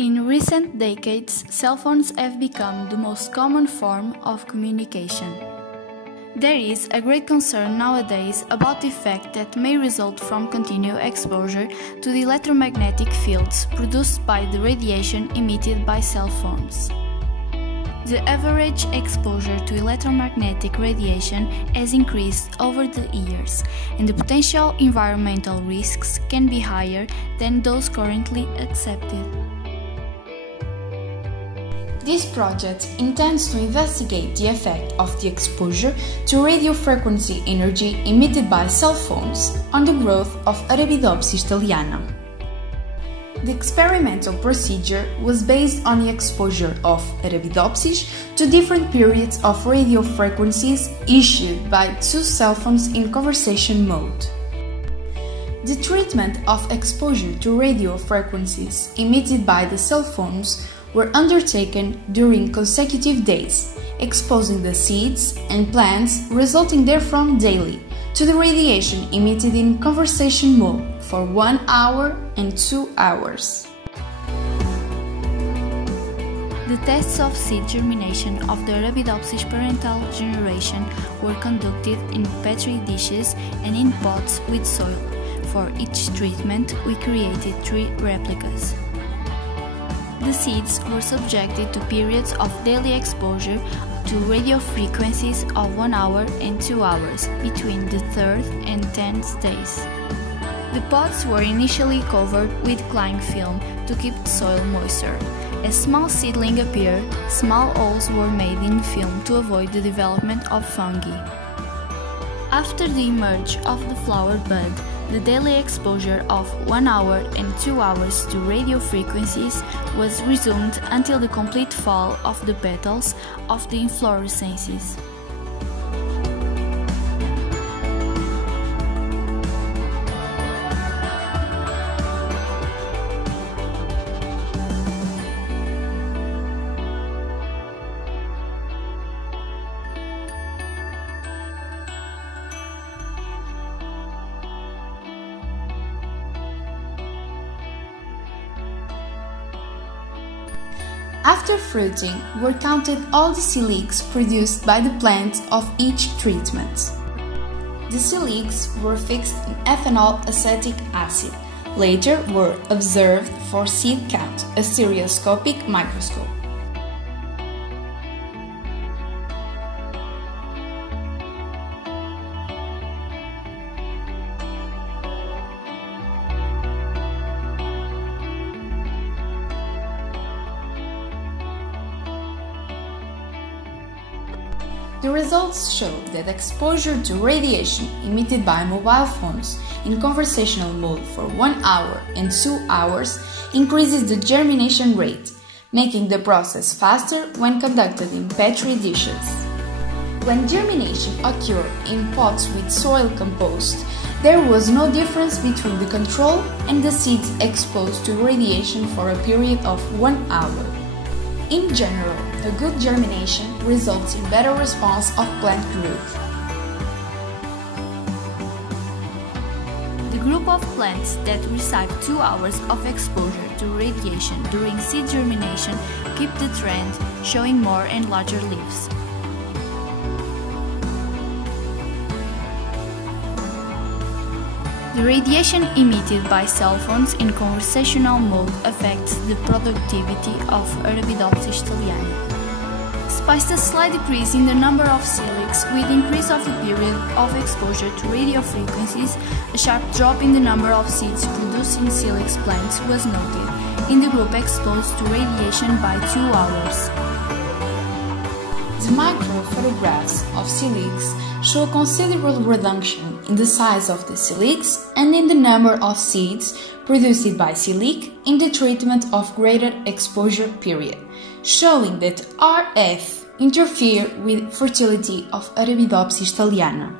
In recent decades, cell phones have become the most common form of communication. There is a great concern nowadays about the effect that may result from continued exposure to the electromagnetic fields produced by the radiation emitted by cell phones. The average exposure to electromagnetic radiation has increased over the years, and the potential environmental risks can be higher than those currently accepted. This project intends to investigate the effect of the exposure to radio frequency energy emitted by cell phones on the growth of Arabidopsis thaliana. The experimental procedure was based on the exposure of Arabidopsis to different periods of radio frequencies issued by two cell phones in conversation mode. The treatment of exposure to radio frequencies emitted by the cell phones were undertaken during consecutive days, exposing the seeds and plants resulting therefrom daily to the radiation emitted in conversation mode for 1 hour and 2 hours. The tests of seed germination of the Arabidopsis parental generation were conducted in petri dishes and in pots with soil. For each treatment, we created 3 replicas. The seeds were subjected to periods of daily exposure to radio frequencies of 1 hour and 2 hours between the 3rd and 10th days. The pots were initially covered with cling film to keep the soil moisture. As small seedlings appeared, small holes were made in film to avoid the development of fungi. After the emerge of the flower bud, the daily exposure of 1 hour and 2 hours to radio frequencies was resumed until the complete fall of the petals of the inflorescences. After fruiting, were counted all the siliques produced by the plant of each treatment. The siliques were fixed in ethanol acetic acid. Later were observed for seed count, a stereoscopic microscope. The results show that exposure to radiation emitted by mobile phones in conversational mode for 1 hour and 2 hours increases the germination rate, making the process faster when conducted in petri dishes. When germination occurred in pots with soil compost, there was no difference between the control and the seeds exposed to radiation for a period of 1 hour. In general, a good germination results in better response of plant growth. The group of plants that receive 2 hours of exposure to radiation during seed germination keep the trend, showing more and larger leaves. The radiation emitted by cell phones in conversational mode affects the productivity of Arabidopsis thaliana. Despite a slight decrease in the number of siliques with increase of the period of exposure to radio frequencies, a sharp drop in the number of seeds produced in Siliques plants was noted in the group exposed to radiation by 2 hours. The microphotographs of siliques show considerable reduction in the size of the siliques and in the number of seeds produced by silique in the treatment of greater exposure period, showing that RF interfere with fertility of Arabidopsis thaliana.